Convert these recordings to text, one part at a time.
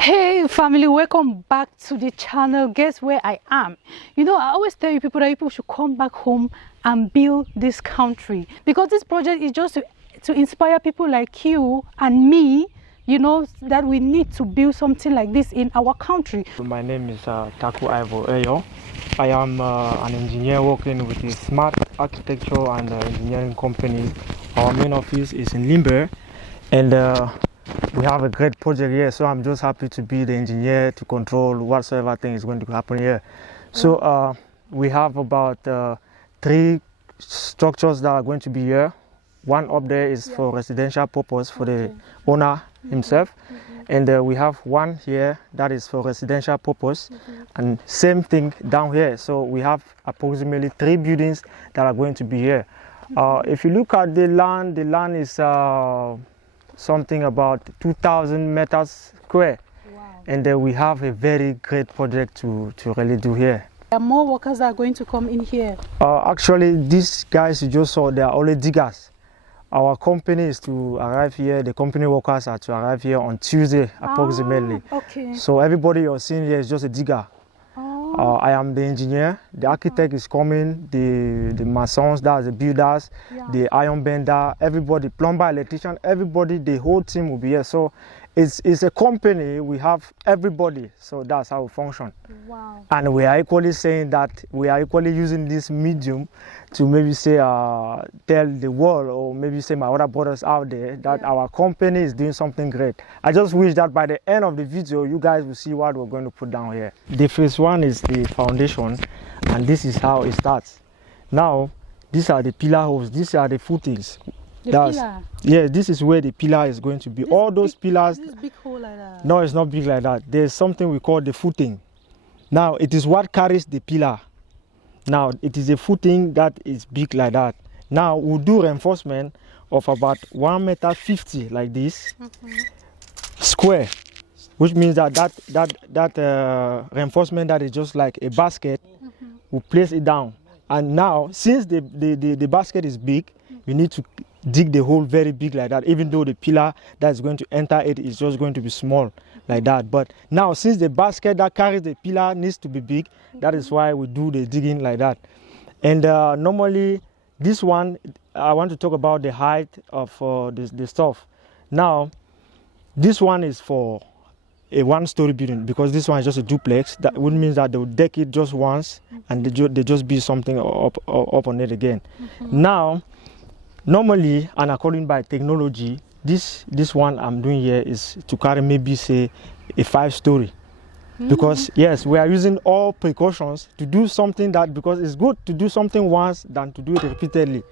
Hey family, welcome back to the channel. Guess where I am? You know, I always tell you people that people should come back home and build this country, because this project is just to inspire people like you and me, you know, that we need to build something like this in our country. My name is Taku Ivo Eyo. I am an engineer working with a smart architecture and engineering company. Our main office is in Limbe, and we have a great project here, so I'm just happy to be the engineer to control whatsoever thing is going to happen here. So we have about 3 structures that are going to be here. One up there is for residential purpose for the owner himself, and we have one here that is for residential purpose, and same thing down here. So we have approximately 3 buildings that are going to be here. If you look at the land is something about 2,000 meters square. Wow. And we have a very great project to really do here. There are more workers that are going to come in here. Actually, these guys you just saw, they are only diggers. Our company is to arrive here, the company workers are to arrive here on Tuesday approximately. Okay. So everybody you're seeing here is just a digger. I am the engineer, the architect is coming, the masons, that's the builders, the iron bender, everybody, plumber, electrician, everybody, the whole team will be here. So it's a company, we have everybody, so that's how we function. Wow. And we are equally saying that we are equally using this medium to maybe say, tell the world, or maybe say my other brothers out there, that our company is doing something great. I just wish that by the end of the video, you guys will see what we're going to put down here. The first one is the foundation, and this is how it starts. Now, these are the pillar holes, these are the footings. Pillar? Yeah, this is where the pillar is going to be. This all those pillars. This big hole like that? No, it's not big like that. There's something we call the footing. Now, it is what carries the pillar. Now, it is a footing that is big like that. Now, we'll do reinforcement of about 1.50 meters like this, square, which means that reinforcement that is just like a basket, we'll place it down. And now, since the basket is big, you need to dig the hole very big like that, even though the pillar that is going to enter it is just going to be small like that. But now, since the basket that carries the pillar needs to be big, that is why we do the digging like that. And normally, this one, I want to talk about the height of the stuff. Now, this one is for a 1-story building, because this one is just a duplex. That would mean that they will deck it just once, and they just build something up on it again. Now, normally, and according by technology, this one I'm doing here is to carry maybe say a 5-story. Because yes, we are using all precautions to do something that, because it's good to do something once than to do it repeatedly.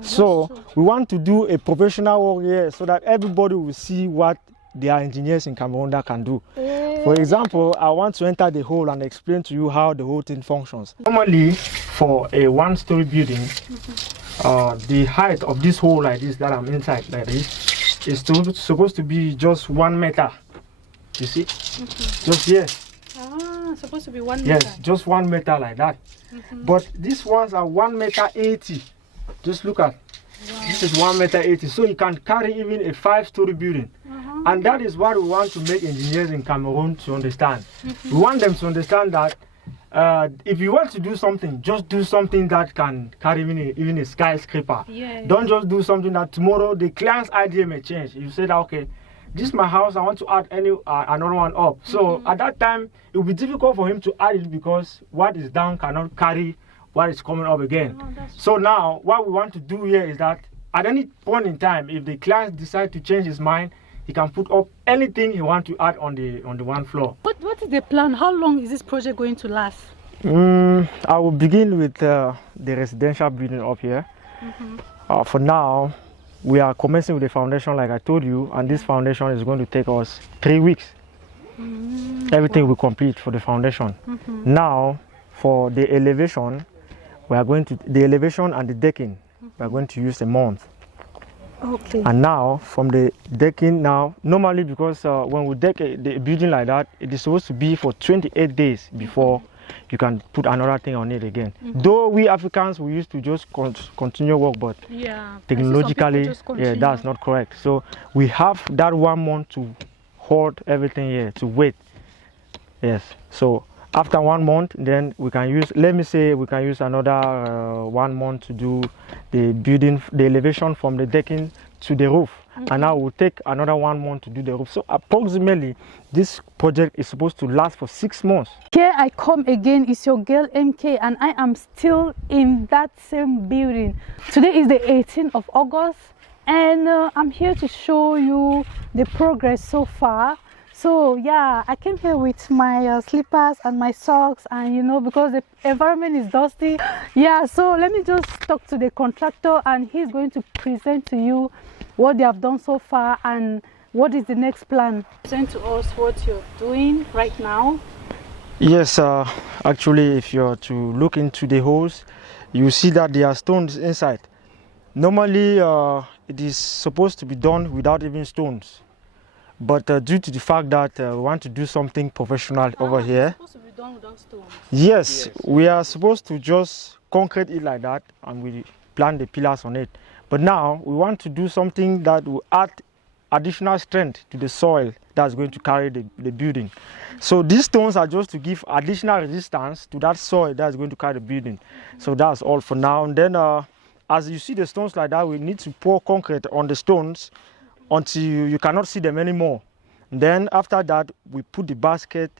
So we want to do a professional work here, so that everybody will see what there are engineers in Cameroon that can do. For example, I want to enter the hole and explain to you how the whole thing functions. Normally, for a 1-story building, the height of this hole like this that I'm inside like this is supposed to be just 1 meter. You see? Just here. Supposed to be 1 meter. Yes, just 1 meter like that. But these ones are 1.80 meters. Just look at. This is 1.80 meters. So you can carry even a 5-story building. And that is what we want to make engineers in Cameroon to understand. We want them to understand that if you want to do something, just do something that can carry even a skyscraper. Don't just do something that tomorrow the client's idea may change. You say that, okay, this is my house, I want to add another one up. So at that time, it will be difficult for him to add it, because what is down cannot carry what is coming up again. So now, what we want to do here is that at any point in time, if the client decides to change his mind, he can put up anything he wants to add on the one floor. What is the plan? How long is this project going to last? I will begin with the residential building up here. For now, we are commencing with the foundation like I told you, and this foundation is going to take us 3 weeks. Everything will complete for the foundation. Now, for the elevation, we are going to, the elevation and the decking, we are going to use a month. Okay. And now, from the decking now, normally because when we deck the building like that, it is supposed to be for 28 days before you can put another thing on it again. Though we Africans, we used to just continue work, but technologically, that's not correct. So we have that 1 month to hold everything here, to wait. Yes. So after 1 month, then we can use, let me say we can use another 1 month to do the building, the elevation from the decking to the roof. And now we'll take another 1 month to do the roof. So approximately this project is supposed to last for 6 months. Here I come again, it's your girl MK, and I am still in that same building. Today is the 18th of August, and I'm here to show you the progress so far. So yeah, I came here with my slippers and my socks, and you know, because the environment is dusty. Yeah, so let me just talk to the contractor, and he's going to present to you what they have done so far and what is the next plan. Present to us what you're doing right now. Yes, actually, if you're to look into the holes, you see that there are stones inside. Normally, it is supposed to be done without even stones. But due to the fact that we want to do something professional over here. It's supposed to be done without stones. Yes, we are supposed to just concrete it like that, and we plant the pillars on it. But now we want to do something that will add additional strength to the soil that's going to carry the building. So these stones are just to give additional resistance to that soil that's going to carry the building. So that's all for now. And then as you see the stones like that, we need to pour concrete on the stones until you cannot see them anymore. And then after that, we put the basket,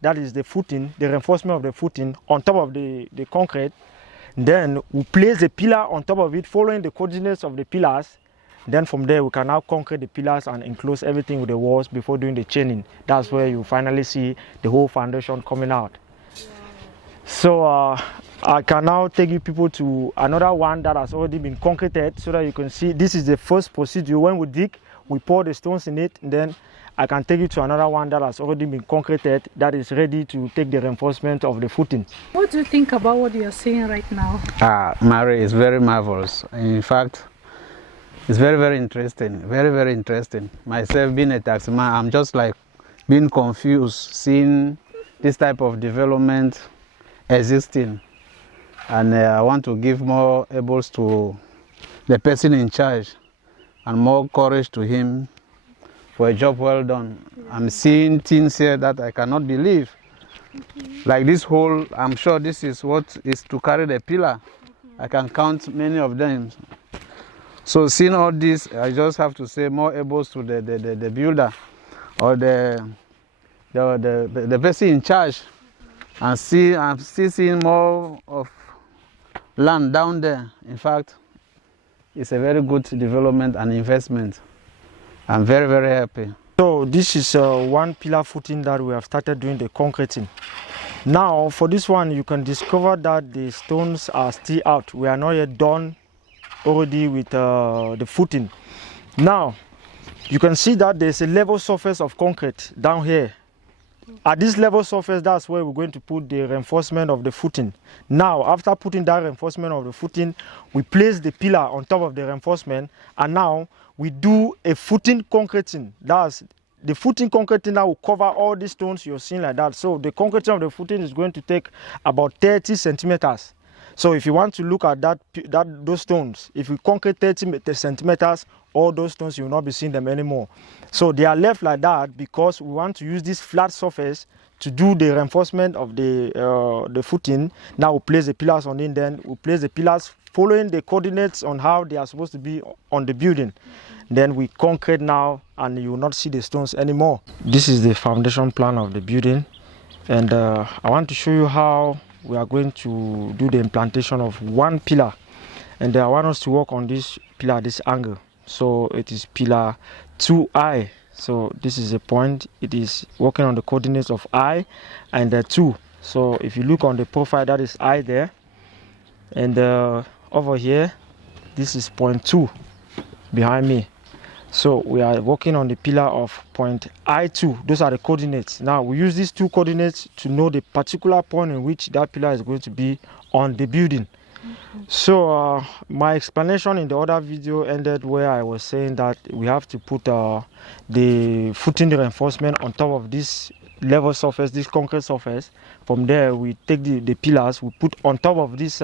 that is the footing, the reinforcement of the footing, on top of the concrete. Then we place the pillar on top of it, following the coordinates of the pillars. Then from there, we can now concrete the pillars and enclose everything with the walls before doing the chaining. That's where you finally see the whole foundation coming out. Wow. So I can now take you people to another one that has already been concreted, so that you can see this is the first procedure. When we dig, we pour the stones in it, and then I can take you to another one that has already been concreted, that is ready to take the reinforcement of the footing. What do you think about what you're seeing right now? Mary, is very marvelous. In fact, it's very, very interesting. Very, very interesting. Myself being a taximan, I'm just like being confused seeing this type of development existing. And I want to give more eyeballs to the person in charge and more courage to him for a job well done. I'm seeing things here that I cannot believe. Like this hole, I'm sure this is what is to carry the pillar. I can count many of them. So seeing all this, I just have to say more eyeballs to the builder or the person in charge. And I'm still seeing more of land down there. In fact, it's a very good development and investment. I'm very, very happy. So this is one pillar footing that we have started doing the concreting. Now for this one, you can discover that the stones are still out. We are not yet done already with the footing. Now you can see that there's a level surface of concrete down here. At this level surface, that's where we're going to put the reinforcement of the footing. Now, after putting that reinforcement of the footing, we place the pillar on top of the reinforcement, and now we do a footing concreting. That's the footing concreting that will cover all these stones you're seeing like that. So the concreting of the footing is going to take about 30 centimeters. So if you want to look at those stones, if we concrete 30 centimeters, all those stones, you will not be seeing them anymore. So they are left like that because we want to use this flat surface to do the reinforcement of the footing. Now we place the pillars on it, then we place the pillars following the coordinates on how they are supposed to be on the building. Then we concrete now, and you will not see the stones anymore. This is the foundation plan of the building, and I want to show you how we are going to do the implantation of one pillar. And I want us to work on this pillar, this angle. So it is pillar 2I. So this is a point. It is working on the coordinates of I and 2. So if you look on the profile, that is I there. And over here, this is point 2 behind me. So we are working on the pillar of point I2. Those are the coordinates. Now we use these two coordinates to know the particular point in which that pillar is going to be on the building. So my explanation in the other video ended where I was saying that we have to put the footing reinforcement on top of this level surface, this concrete surface. From there we take the pillars, we put on top of this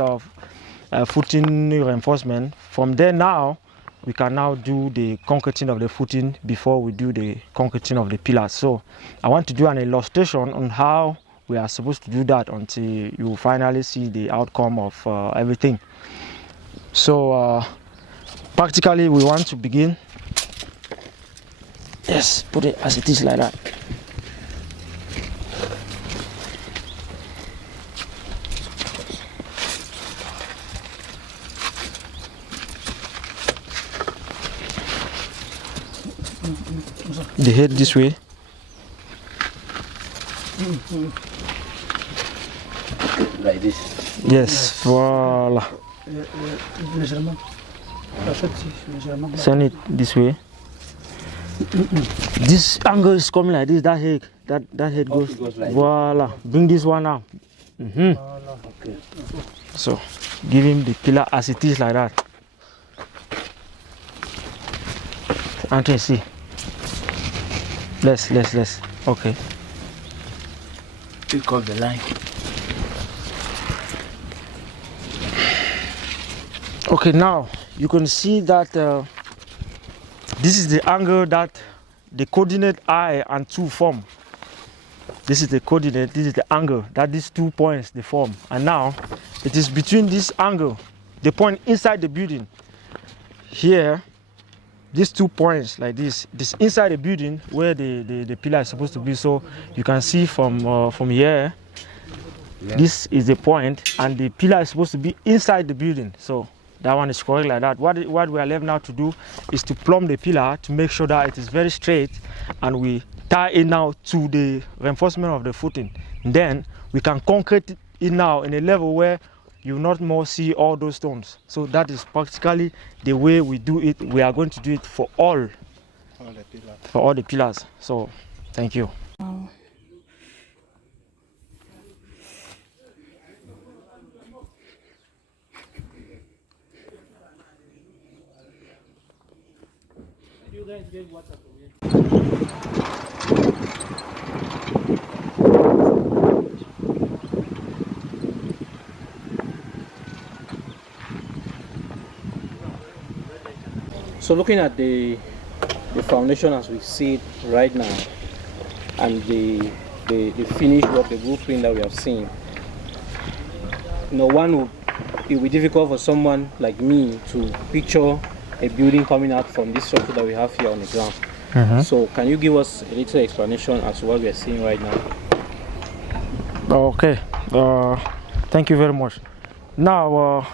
footing reinforcement. From there now we can now do the concreting of the footing before we do the concreting of the pillars. So I want to do an illustration on how we are supposed to do that until you finally see the outcome of everything. So practically we want to begin. Yes, put it as it is like that. The head this way. Like this. Yes, voila. Send it this way. This angle is coming like this. That head goes like voila. This. Bring this one out. Okay. So give him the pillar as it is like that. Andre, see. Less. Okay. Pick up the line. Okay, now you can see that this is the angle that the coordinate I and 2 form. This is the coordinate, this is the angle that these 2 points they form. And now it is between this angle, the point inside the building, here, these 2 points like this inside the building where the pillar is supposed to be. So you can see from here, yeah. This is the point and the pillar is supposed to be inside the building. So that one is correct like that. What we are left now to do is to plumb the pillar to make sure that it is very straight, and we tie it now to the reinforcement of the footing. Then we can concrete it now in a level where you will not more see all those stones. So that is practically the way we do it. We are going to do it for all the pillars. So thank you. You guys get water for me. So looking at the foundation as we see it right now, and the finished work, the blueprint that we have seen, it will be difficult for someone like me to picture a building coming out from this structure that we have here on the ground. So can you give us a little explanation as to what we are seeing right now? Okay, thank you very much. Now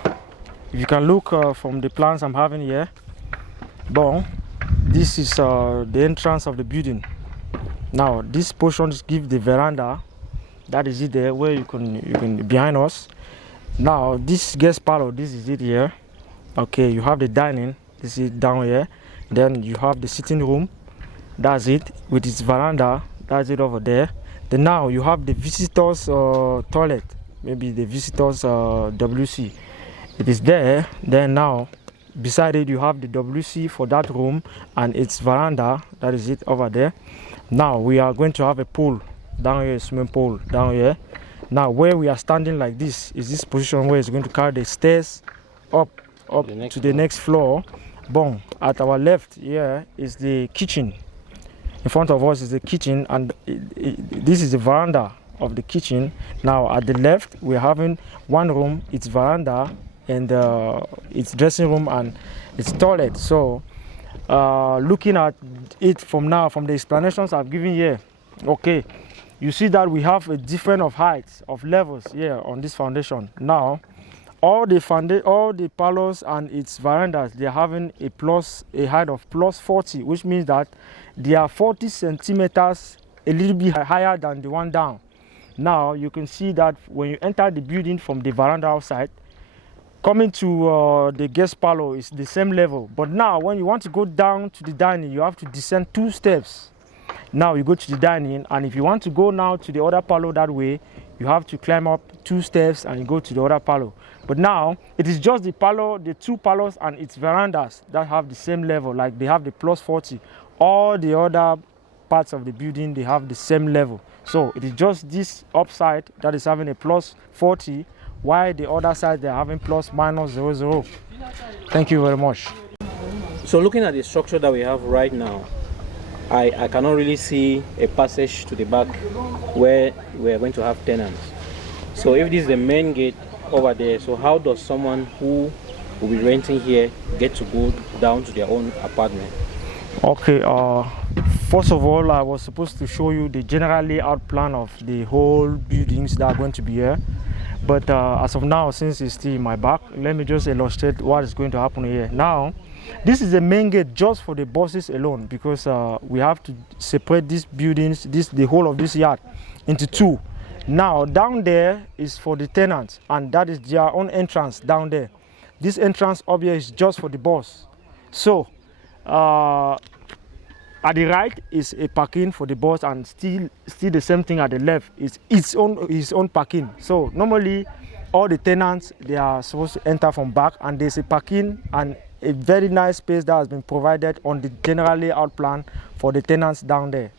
if you can look from the plans I'm having here, this is the entrance of the building. Now this portion gives the veranda, that is it there where you can behind us. Now this guest parlor, this is it here. Okay, you have the dining, this is down here. Then you have the sitting room, that's it, with its veranda, that's it over there. Then now you have the visitors toilet, maybe the visitors WC, it is there. Then now beside it you have the WC for that room and its veranda, that is it over there. Now we are going to have a pool down here, a swimming pool down here. Now where we are standing like this is this position where it's going to carry the stairs up to the next floor. At our left here is the kitchen. In front of us is the kitchen, and this is the veranda of the kitchen. Now at the left we're having one room, its veranda, and its dressing room and its toilet. So looking at it from the explanations I've given here, okay, you see that we have a different of heights, of levels here on this foundation. Now all the parlors and its verandas, they are having a height of plus 40, which means that they are 40 centimeters, a little bit higher than the one down. Now you can see that when you enter the building from the veranda outside, coming to the guest parlor is the same level. But now when you want to go down to the dining, you have to descend 2 steps. Now you go to the dining, and if you want to go now to the other parlor that way, you have to climb up 2 steps and you go to the other parlor. But now it is just the 2 parlors and its verandas that have the same level, like they have the plus 40. All the other parts of the building, they have the same level. So it is just this upside that is having a plus 40, while the other side they're having plus minus 00. Thank you very much. So looking at the structure that we have right now, I cannot really see a passage to the back where we're going to have tenants. So if this is the main gate over there, so how does someone who will be renting here get to go down to their own apartment? Okay, first of all, I was supposed to show you the general layout plan of the whole buildings that are going to be here. But as of now, since it's still in my back, let me just illustrate what is going to happen here. Now, this is the main gate just for the buses alone, because we have to separate these buildings, the whole of this yard, into two. Now, down there is for the tenants, and that is their own entrance down there. This entrance up here is just for the bus. So, at the right is a parking for the bus, and still the same thing at the left is his own parking. So normally all the tenants, they are supposed to enter from back, and there's a parking and a very nice space that has been provided on the general layout plan for the tenants down there.